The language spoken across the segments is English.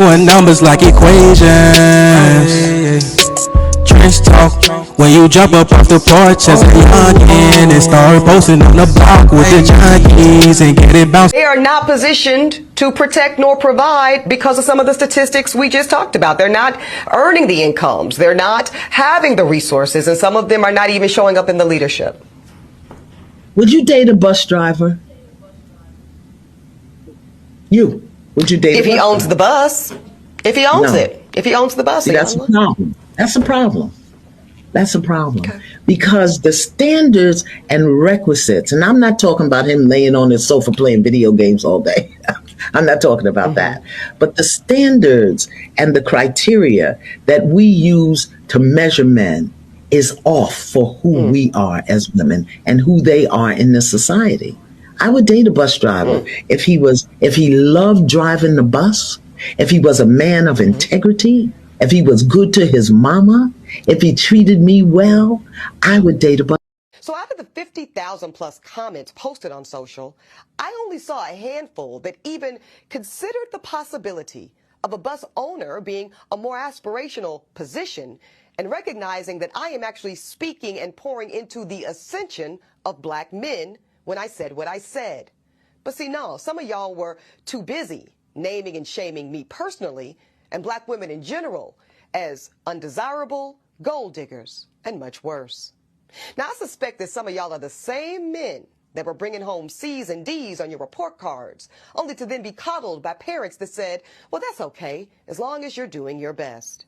Doing numbers like equations. Trench talk. When you jump up off the porch as a youngin' and start posting on the block with the junkies and get it bounced. They are not positioned to protect nor provide because of some of the statistics we just talked about. They're not earning the incomes. They're not having the resources, and some of them are not even showing up in the leadership. Would you date a bus driver? Would you date if he owns the bus? If he owns it. If he owns the bus. See, that's a problem. That's a problem. That's a problem. Okay. Because the standards and requisites, and I'm not talking about him laying on his sofa playing video games all day. I'm not talking about that. But the standards and the criteria that we use to measure men is off for who we are as women and who they are in this society. I would date a bus driver if he loved driving the bus, if he was a man of integrity, if he was good to his mama, if he treated me well, I would date a bus. So out of the 50,000 plus comments posted on social, I only saw a handful that even considered the possibility of a bus owner being a more aspirational position and recognizing that I am actually speaking and pouring into the ascension of black men when I said what I said. But see, no, some of y'all were too busy naming and shaming me personally and black women in general as undesirable, gold diggers, and much worse. Now, I suspect that some of y'all are the same men that were bringing home C's and D's on your report cards, only to then be coddled by parents that said, well, that's okay, as long as you're doing your best.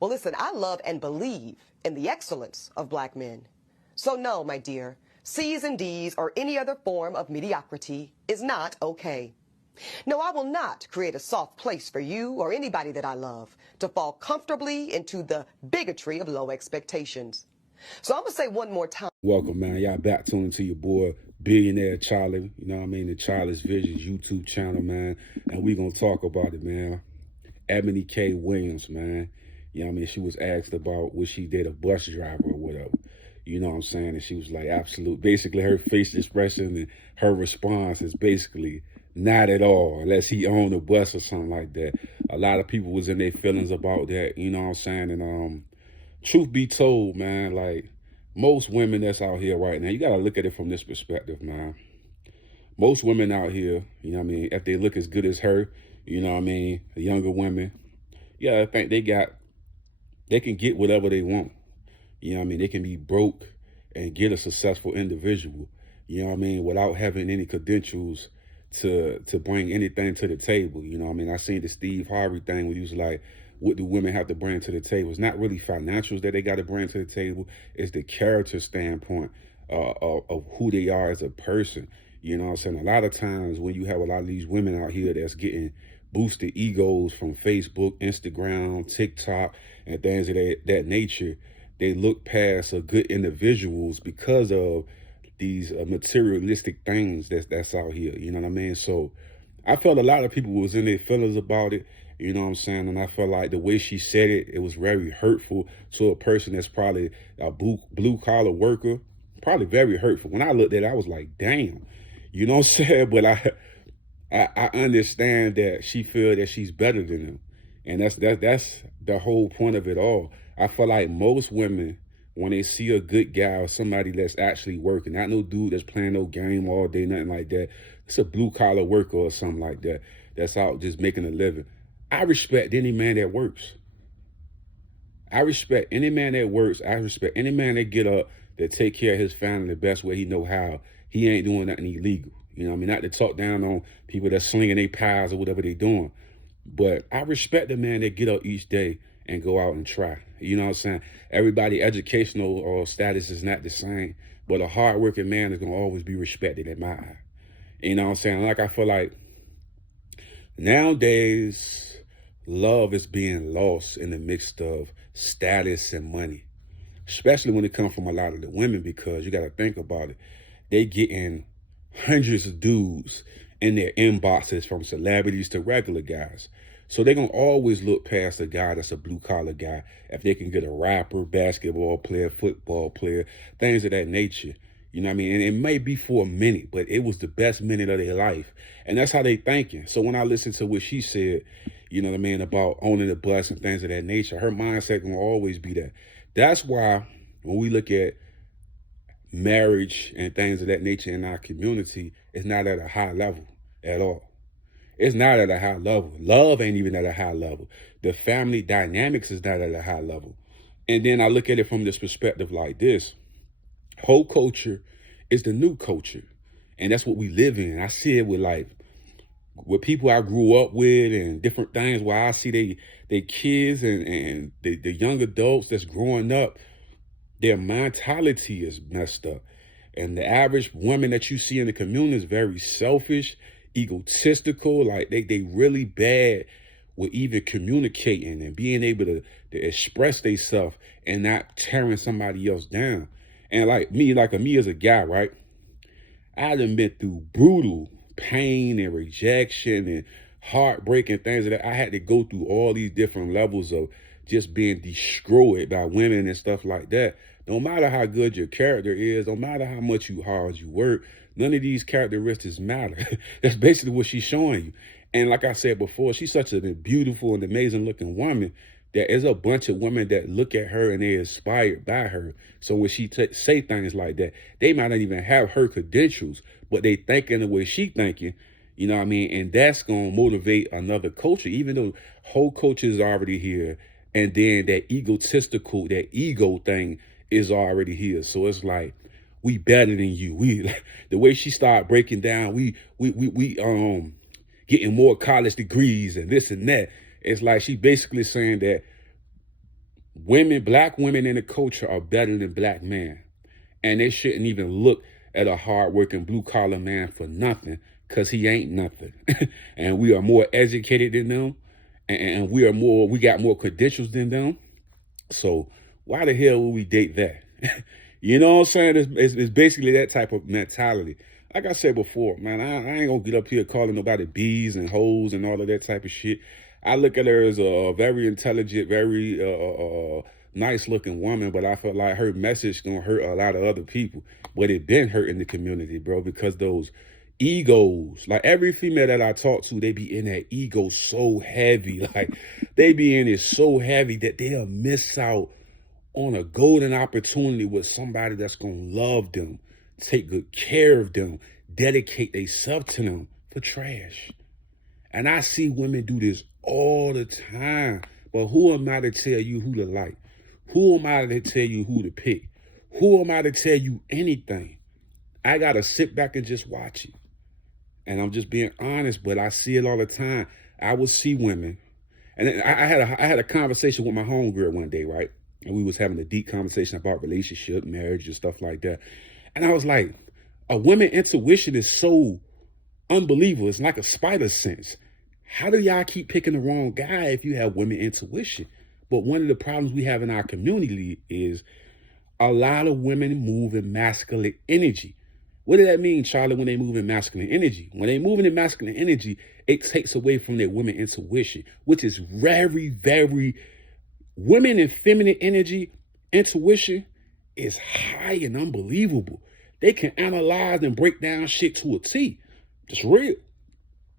Well, listen, I love and believe in the excellence of black men. So no, my dear, C's and D's or any other form of mediocrity is not okay. No, I will not create a soft place for you or anybody that I love to fall comfortably into the bigotry of low expectations. So I'm going to say one more time. Welcome, man. Y'all back tuning to your boy, Billionaire Charlie. You know what I mean? The Charlie's Visions YouTube channel, man. And we going to talk about it, man. Eboni K. Williams, man. You know what I mean? She was asked about what she did, a bus driver or whatever. You know what I'm saying? And she was like, absolute. Basically, her face expression and her response is basically not at all, unless he owned a bus or something like that. A lot of people was in their feelings about that. You know what I'm saying? And truth be told, man, like most women that's out here right now, you got to look at it from this perspective, man. Most women out here, you know what I mean, if they look as good as her, you know what I mean, the younger women, yeah, I think they can get whatever they want. You know what I mean? They can be broke and get a successful individual, you know what I mean, without having any credentials to bring anything to the table. You know what I mean? I seen the Steve Harvey thing where he was like, what do women have to bring to the table? It's not really financials that they got to bring to the table. It's the character standpoint of who they are as a person. You know what I'm saying? A lot of times when you have a lot of these women out here that's getting boosted egos from Facebook, Instagram, TikTok, and things of that nature, they look past good individuals because of these materialistic things that's out here. You know what I mean? So I felt a lot of people was in their feelings about it. You know what I'm saying? And I felt like the way she said it, it was very hurtful to a person that's probably a blue collar worker. Probably very hurtful. When I looked at it, I was like, damn. You know what I'm saying? But I understand that she feel that she's better than them. And that's the whole point of it all. I feel like most women, when they see a good guy or somebody that's actually working, not no dude that's playing no game all day, nothing like that. It's a blue collar worker or something like that that's out just making a living. I respect any man that works. I respect any man that works. I respect any man that get up, that take care of his family the best way he know how. He ain't doing nothing illegal. You know what I mean? Not to talk down on people that's slinging their pies or whatever they doing. But I respect the man that get up each day and go out and try. You know what I'm saying? Everybody educational or status is not the same, but a hardworking man is going to always be respected in my eye. You know what I'm saying? Like, I feel like nowadays, love is being lost in the mix of status and money, especially when it comes from a lot of the women, because you got to think about it. They getting hundreds of dudes in their inboxes from celebrities to regular guys. So they're going to always look past a guy that's a blue-collar guy if they can get a rapper, basketball player, football player, things of that nature. You know what I mean? And it may be for a minute, but it was the best minute of their life. And that's how they thinking. So when I listened to what she said, you know what I mean, about owning the bus and things of that nature. Her mindset gonna always be that. That's why when we look at marriage and things of that nature in our community, it's not at a high level at all. It's not at a high level. Love ain't even at a high level. The family dynamics is not at a high level. And then I look at it from this perspective like this. Whole culture is the new culture. And that's what we live in. I see it with people I grew up with and different things where I see they kids and the young adults that's growing up, their mentality is messed up. And the average woman that you see in the community is very selfish, egotistical, like they really bad with even communicating and being able to express themselves and not tearing somebody else down. And like me as a guy, right? I done been through brutal pain and rejection and heartbreaking things that I had to go through all these different levels of just being destroyed by women and stuff like that. No matter how good your character is, no matter how much hard you work, none of these characteristics matter. That's basically what she's showing you. And like I said before, she's such a beautiful and amazing looking woman. There is a bunch of women that look at her and they're inspired by her. So when she say things like that, they might not even have her credentials, but they thinking the way she thinking, you know what I mean? And that's going to motivate another culture, even though whole culture is already here. And then that egotistical, that ego thing is already here. So it's like, we better than you. We the way she started breaking down, we getting more college degrees and this and that. It's like she basically saying that black women in the culture are better than black men. And they shouldn't even look at a hardworking blue collar man for nothing, because he ain't nothing. And we are more educated than them. And we got more credentials than them. So why the hell would we date that? You know what I'm saying? It's basically that type of mentality. Like I said before, man, I ain't gonna get up here calling nobody bees and hoes and all of that type of shit. I look at her as a very intelligent, very nice looking woman, but I felt like her message gonna hurt a lot of other people. But it been hurting the community, bro, because those egos, like every female that I talk to, they be in that ego so heavy. Like they be in it so heavy that they'll miss out on a golden opportunity with somebody that's gonna love them, take good care of them, dedicate themselves to them for trash. And I see women do this all the time. But who am I to tell you who to like? Who am I to tell you who to pick? Who am I to tell you anything? I gotta sit back and just watch it. And I'm just being honest, but I see it all the time. I will see women. And I had a conversation with my homegirl one day, right? And we was having a deep conversation about relationship, marriage, and stuff like that. And I was like, a woman intuition is so unbelievable. It's like a spider sense. How do y'all keep picking the wrong guy if you have women intuition? But one of the problems we have in our community is a lot of women move in masculine energy. What does that mean, Charlie, when they move in masculine energy? When they move in masculine energy, it takes away from their women intuition, which is very, very, women in feminine energy, intuition is high and unbelievable. They can analyze and break down shit to a T. It's real.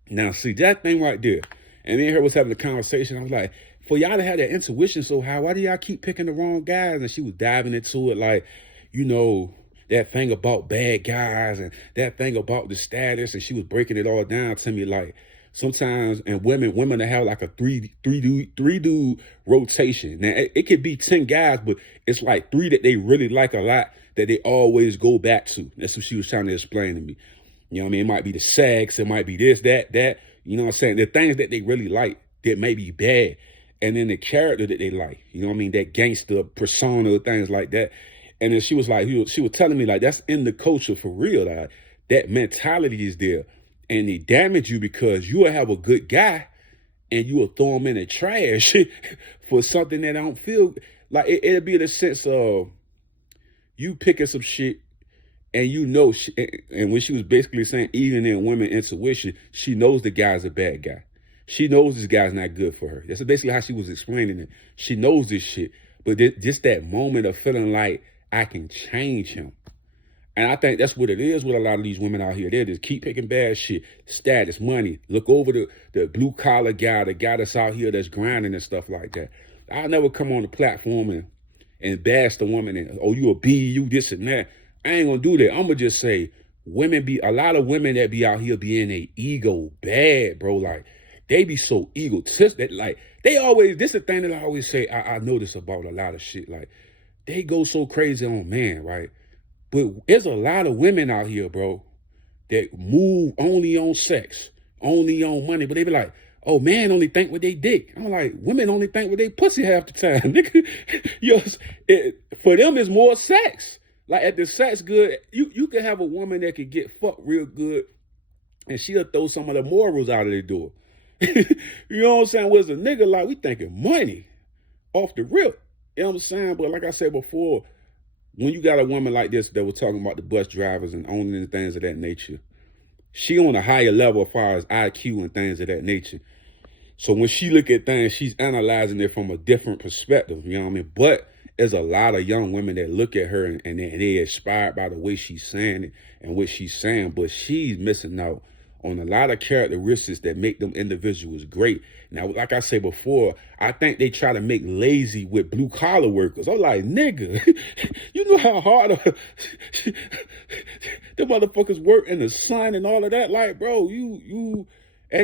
Now, see, that thing right there. And me and her was having a conversation. I was like, for y'all to have that intuition so high, why do y'all keep picking the wrong guys? And she was diving into it like, you know, that thing about bad guys and that thing about the status. And she was breaking it all down to me like, sometimes, and women that have like a three dude rotation. Now, it could be 10 guys, but it's like 3 that they really like a lot that they always go back to. That's what she was trying to explain to me. You know what I mean? It might be the sex, it might be this, that, you know what I'm saying? The things that they really like that may be bad. And then the character that they like, you know what I mean? That gangster persona, things like that. And then she was like, she was telling me like, that's in the culture for real. Like, that mentality is there. And they damage you because you will have a good guy and you will throw him in the trash for something that I don't feel like. It'll be in the sense of you picking some shit and you know, and when she was basically saying, even in women intuition, she knows the guy's a bad guy. She knows this guy's not good for her. That's basically how she was explaining it. She knows this shit, but just that moment of feeling like I can change him. And I think that's what it is with a lot of these women out here. They just keep picking bad shit, status, money. Look over the blue collar guy, the guy that's out here that's grinding and stuff like that. I'll never come on the platform and bash the woman and, oh, you a B, you this and that. I ain't gonna do that. I'm gonna just say a lot of women that be out here being a ego bad, bro. Like, they be so egotistic. Like, this is the thing that I always say, I notice about a lot of shit. Like, they go so crazy on man, right? But there's a lot of women out here, bro, that move only on sex, only on money. But they be like, oh, man only think with they dick. I'm like, women only think with they pussy half the time. For them, it's more sex. Like, at the sex good, you can have a woman that can get fucked real good, and she'll throw some of the morals out of the door. You know what I'm saying? Whereas a nigga, like, we thinking money off the rip. You know what I'm saying? But like I said before, when you got a woman like this that was talking about the bus drivers and owning and things of that nature, she on a higher level as far as IQ and things of that nature. So when she look at things, she's analyzing it from a different perspective, you know what I mean? But there's a lot of young women that look at her and they inspired by the way she's saying it and what she's saying, but she's missing out on a lot of characteristics that make them individuals great. Now, like I said before, I think they try to make lazy with blue collar workers. I'm like, nigga, you know how hard the motherfuckers work in the sun and all of that? Like, bro, it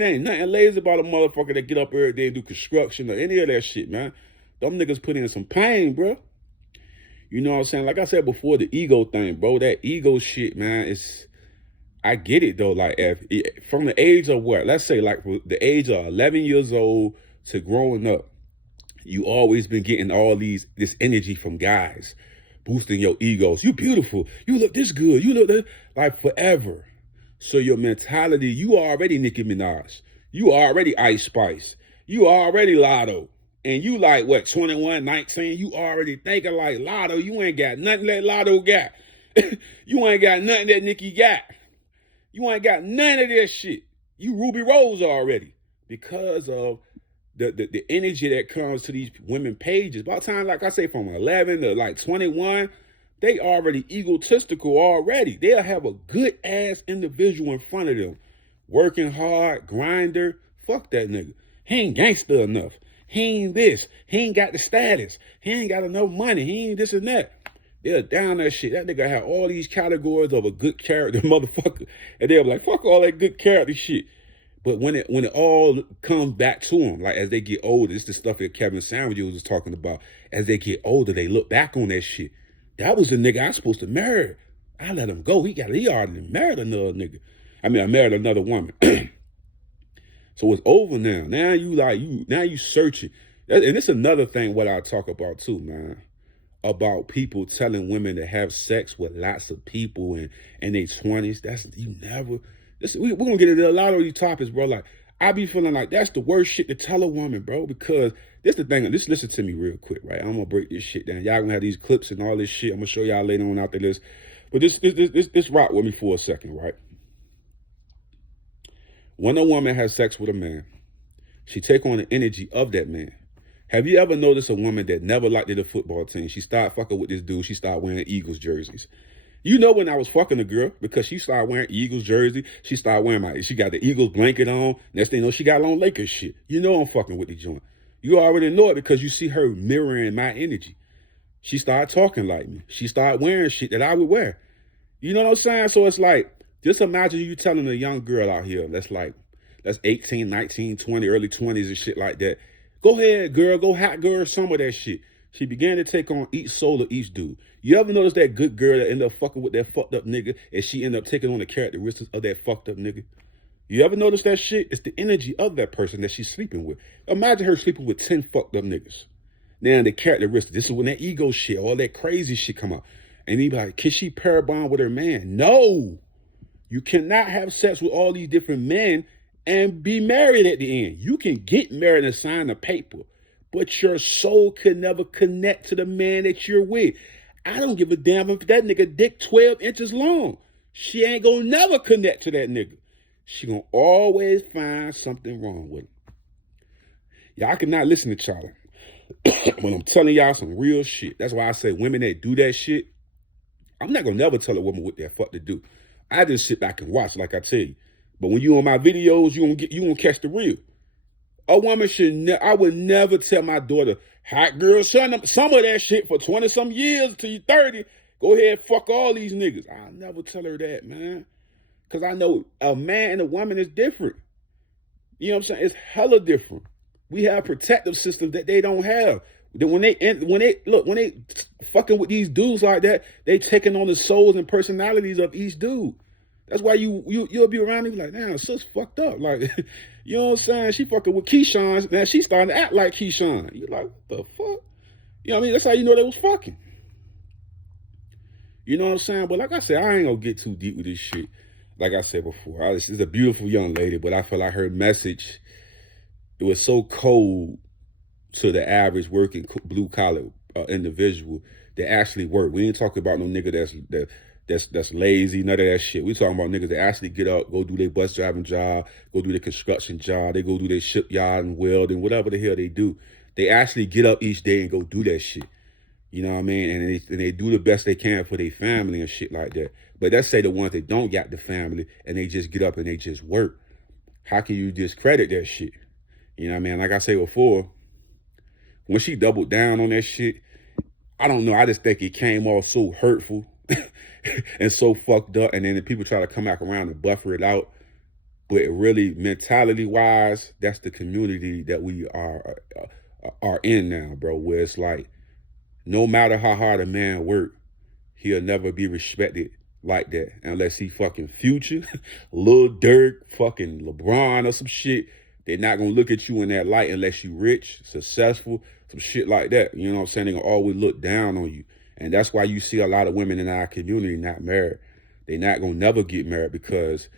ain't nothing lazy about a motherfucker that get up every day and do construction or any of that shit, man. Them niggas put in some pain, bro. You know what I'm saying? Like I said before, the ego thing, bro, that ego shit, man, I get it though. Like, from the age of what? Let's say like the age of 11 years old to growing up, you always been getting all this energy from guys, boosting your egos. You beautiful. You look this good. You look that, like, forever. So your mentality, you already Nicki Minaj. You already Ice Spice. You already Lotto. And you like, what, 21, 19? You already thinking like Lotto. You ain't got nothing that Lotto got. You ain't got nothing that Nicki got. You ain't got none of this shit. You Ruby Rose already because of the energy that comes to these women pages. By the time, like I say, from 11 to like 21, they already egotistical already. They'll have a good ass individual in front of them, working hard, grinder. Fuck that nigga. He ain't gangster enough. He ain't this. He ain't got the status. He ain't got enough money. He ain't this and that. They're down that shit. That nigga have all these categories of a good character motherfucker. And they're like, fuck all that good character shit. But when it all comes back to them, like as they get older, this is the stuff that Kevin Sanders was talking about. As they get older, they look back on that shit. That was the nigga I was supposed to marry. I let him go. He already married another nigga. I married another woman. So it's over now. Now you searching. And it's another thing what I talk about too, man. About people telling women to have sex with lots of people in their 20s. We're going to get into a lot of these topics, bro. Like, I be feeling like that's the worst shit to tell a woman, bro, because this the thing. Just listen to me real quick, right? I'm going to break this shit down. Y'all going to have these clips and all this shit. I'm going to show y'all later on out the list. But this rock with me for a second, right? When a woman has sex with a man, she take on the energy of that man. Have you ever noticed a woman that never liked the football team? She started fucking with this dude. She started wearing Eagles jerseys. You know when I was fucking a girl because she started wearing Eagles jersey. She started wearing she got the Eagles blanket on. Next thing you know, she got on Lakers shit. You know I'm fucking with the joint. You already know it because you see her mirroring my energy. She started talking like me. She started wearing shit that I would wear. You know what I'm saying? So it's like, just imagine you telling a young girl out here that's 18, 19, 20, early 20s and shit like that. Go ahead, girl. Go hot girl some of that shit. She began to take on each soul of each dude. You ever notice that good girl that ended up fucking with that fucked up nigga and she ended up taking on the characteristics of that fucked up nigga? You ever notice that shit? It's the energy of that person that she's sleeping with. Imagine her sleeping with 10 fucked up niggas. Now the characteristics, this is when that ego shit, all that crazy shit come out. And he be like, can she pair bond with her man? No. You cannot have sex with all these different men and be married at the end. You can get married and sign a paper, but your soul can never connect to the man that you're with. I don't give a damn if that nigga dick 12 inches long. She ain't gonna never connect to that nigga. She gonna always find something wrong with him. Y'all cannot listen to Charlie. But I'm telling y'all some real shit. That's why I say women that do that shit, I'm not gonna never tell a woman what the fuck to do. I just sit back and watch, like I tell you. But when you on my videos, you gonna catch the real. A woman should I would never tell my daughter, hot girl, son, some of that shit for 20 some years till you 30. Go ahead, fuck all these niggas. I'll never tell her that, man. Cause I know a man and a woman is different. You know what I'm saying? It's hella different. We have protective systems that they don't have. When they fucking with these dudes like that, they taking on the souls and personalities of each dude. That's why you'll be around and be like, damn, sis fucked up. Like, you know what I'm saying? She fucking with Keyshawn. Now she's starting to act like Keyshawn. You like, what the fuck? You know what I mean? That's how you know they was fucking. You know what I'm saying? But like I said, I ain't gonna get too deep with this shit. Like I said before, she's a beautiful young lady, but I feel like her message, it was so cold to the average working blue collar individual that actually work. We ain't talking about no nigga that's lazy, none of that shit. We talking about niggas that actually get up, go do their bus driving job, go do their construction job, they go do their shipyard and welding, whatever the hell they do. They actually get up each day and go do that shit. You know what I mean? And they do the best they can for their family and shit like that. But let's say the ones that don't got the family and they just get up and they just work. How can you discredit that shit? You know what I mean? Like I said before, when she doubled down on that shit, I don't know. I just think it came off so hurtful and so fucked up. And then the people try to come back around and buffer it out. But really, mentality-wise, that's the community that we are in now, bro, where it's like, no matter how hard a man work, he'll never be respected like that unless he fucking Future, Lil Durk, fucking LeBron or some shit. They're not gonna look at you in that light unless you rich, successful, some shit like that. You know what I'm saying? They're gonna always look down on you. And that's why you see a lot of women in our community not married. They're not gonna never get married because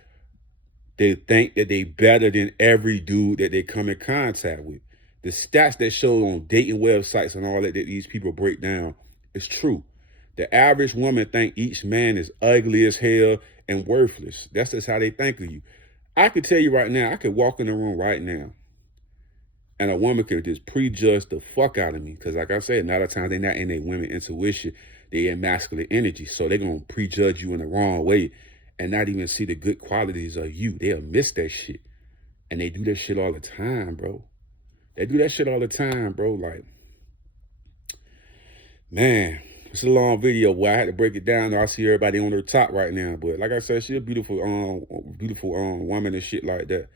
they think that they better than every dude that they come in contact with. The stats that show on dating websites and all that these people break down is true. The average woman think each man is ugly as hell and worthless. That's just how they think of you. I could tell you right now, I could walk in the room right now and a woman could just prejudge the fuck out of me. Because like I said, a lot of times they're not in their women intuition. They in masculine energy. So they're going to prejudge you in the wrong way and not even see the good qualities of you. They'll miss that shit. And they do that shit all the time, bro. They do that shit all the time, bro. Like, man, it's a long video, boy. I had to break it down. I see everybody on her top right now. But like I said, she's a beautiful woman and shit like that.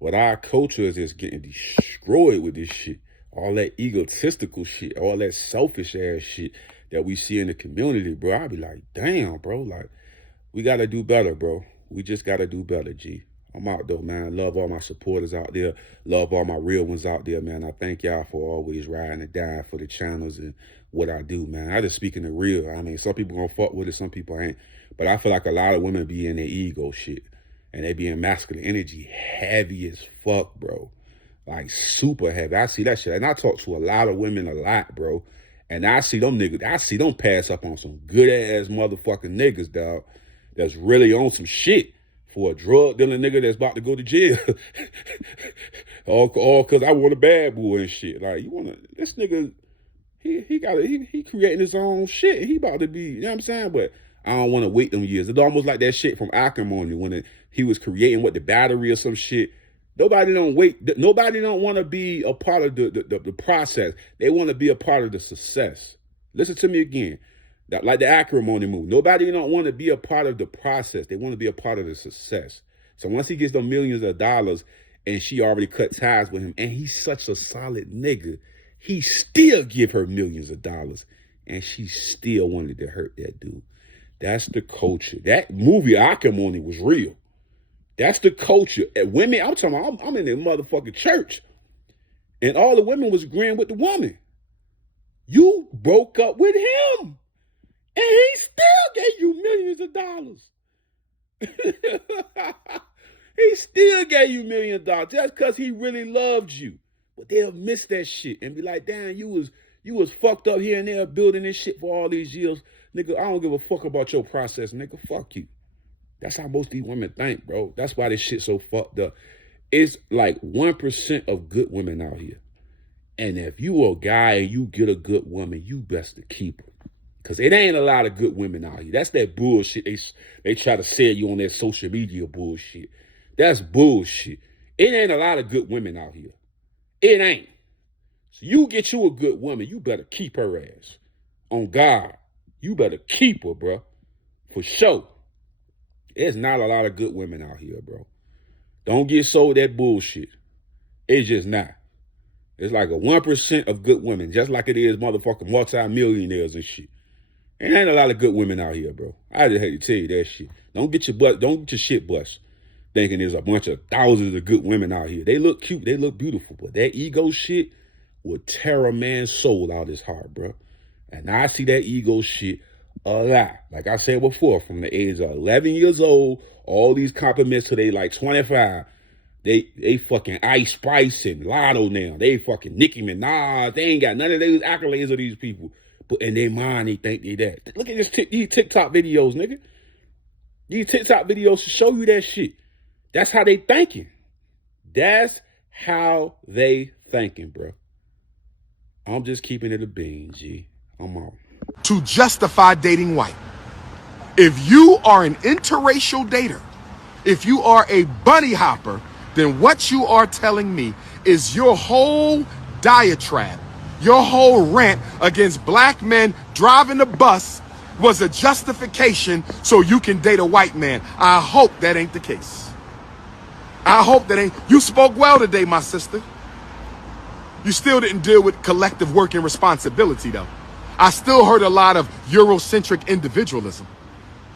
But our culture is just getting destroyed with this shit. All that egotistical shit, all that selfish ass shit that we see in the community, bro. I be like, damn, bro. Like, we got to do better, bro. We just got to do better, G. I'm out though, man. Love all my supporters out there. Love all my real ones out there, man. I thank y'all for always riding and dying for the channels and what I do, man. I just speaking the real. I mean, some people gonna fuck with it, some people ain't. But I feel like a lot of women be in their ego shit. And they be in masculine energy heavy as fuck, bro. Like super heavy. I see that shit. And I talk to a lot of women a lot, bro. And I see them niggas, I see them pass up on some good ass motherfucking niggas, dog. That's really on some shit. For a drug dealing nigga that's about to go to jail. all cause I want a bad boy and shit. Like, you wanna, this nigga, he creating his own shit. He about to be, you know what I'm saying? But I don't want to wait them years. It's almost like that shit from Acrimony when he was creating what, the battery or some shit. Nobody don't wait. Nobody don't want to be a part of the process. They want to be a part of the success. Listen to me again. Like the Acrimony movie. Nobody don't want to be a part of the process. They want to be a part of the success. So once he gets them millions of dollars and she already cut ties with him and he's such a solid nigga, he still give her millions of dollars and she still wanted to hurt that dude. That's the culture. That movie Acrimony was real. That's the culture. And women, I'm talking about, I'm in the motherfucking church and all the women was agreeing with the woman. You broke up with him. And he still gave you millions of dollars. He still gave you millions of dollars just because he really loved you. But they'll miss that shit and be like, damn, you was fucked up here and there building this shit for all these years. Nigga, I don't give a fuck about your process, nigga. Fuck you. That's how most of these women think, bro. That's why this shit so fucked up. It's like 1% of good women out here. And if you a guy and you get a good woman, you best to keep her. Because it ain't a lot of good women out here. That's that bullshit. They try to sell you on that social media bullshit. That's bullshit. It ain't a lot of good women out here. It ain't. So you get you a good woman, you better keep her ass. On God. You better keep her, bro. For sure. There's not a lot of good women out here, bro. Don't get sold that bullshit. It's just not. It's like a 1% of good women, just like it is motherfucking multi-millionaires and shit. There ain't a lot of good women out here, bro. I just hate to tell you that shit. Don't get your shit bust thinking there's a bunch of thousands of good women out here. They look cute, they look beautiful, but that ego shit will tear a man's soul out his heart, bro. And I see that ego shit a lot. Like I said before, from the age of 11 years old, all these compliments till they like 25. They fucking Ice Spice and Lotto now. They fucking Nicki Minaj. They ain't got none of those accolades of these people. But in their mind, they think they that. Look at these TikTok videos, nigga. These TikTok videos to show you that shit. That's how they thinking. That's how they thinking, bro. I'm just keeping it a bean, G. I'm out. To justify dating white. If you are an interracial dater, if you are a bunny hopper, then what you are telling me is your whole diatribe, your whole rant against black men driving the bus was a justification so you can date a white man. I hope that ain't the case. I hope that ain't. You spoke well today, my sister. You still didn't deal with collective working responsibility, though. I still heard a lot of Eurocentric individualism.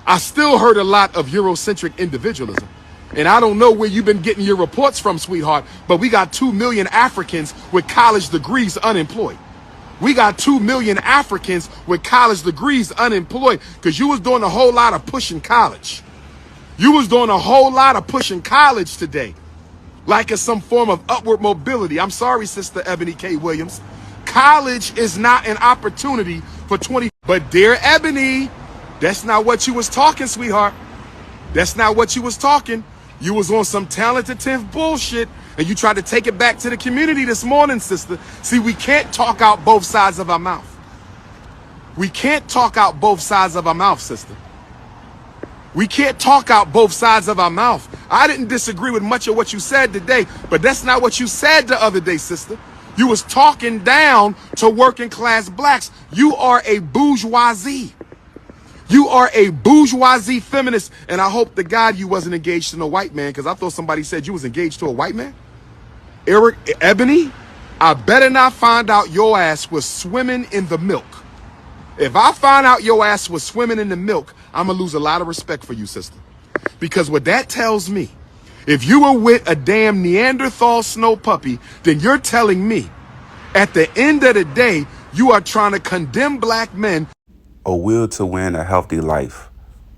I still heard a lot of Eurocentric individualism. And I don't know where you've been getting your reports from, sweetheart, but we got 2 million Africans with college degrees unemployed. We got 2 million Africans with college degrees unemployed because you was doing a whole lot of pushing college. You was doing a whole lot of pushing college today, like it's some form of upward mobility. I'm sorry, Sister Ebony K. Williams. College is not an opportunity for 20. But dear Ebony, that's not what you was talking, sweetheart. That's not what you was talking. You was on some talented 10th bullshit, and you tried to take it back to the community this morning, sister. See, we can't talk out both sides of our mouth. We can't talk out both sides of our mouth, sister. We can't talk out both sides of our mouth. I didn't disagree with much of what you said today, but that's not what you said the other day, sister. You was talking down to working class blacks. You are a bourgeoisie. You are a bourgeoisie feminist, and I hope to God you wasn't engaged to no white man, because I thought somebody said you was engaged to a white man. Ebony, I better not find out your ass was swimming in the milk. If I find out your ass was swimming in the milk, I'm going to lose a lot of respect for you, sister. Because what that tells me, if you were with a damn Neanderthal snow puppy, then you're telling me at the end of the day, you are trying to condemn black men. A will to win a healthy life.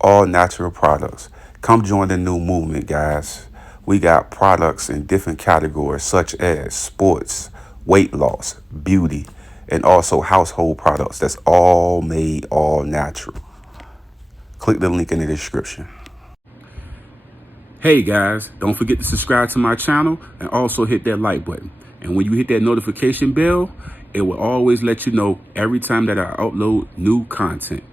All natural products. Come join the new movement, guys. We got products in different categories such as sports, weight loss, beauty, and also household products that's all made all natural. Click the link in the description. Hey guys, don't forget to subscribe to my channel and also hit that like button. And when you hit that notification bell, it will always let you know every time that I upload new content.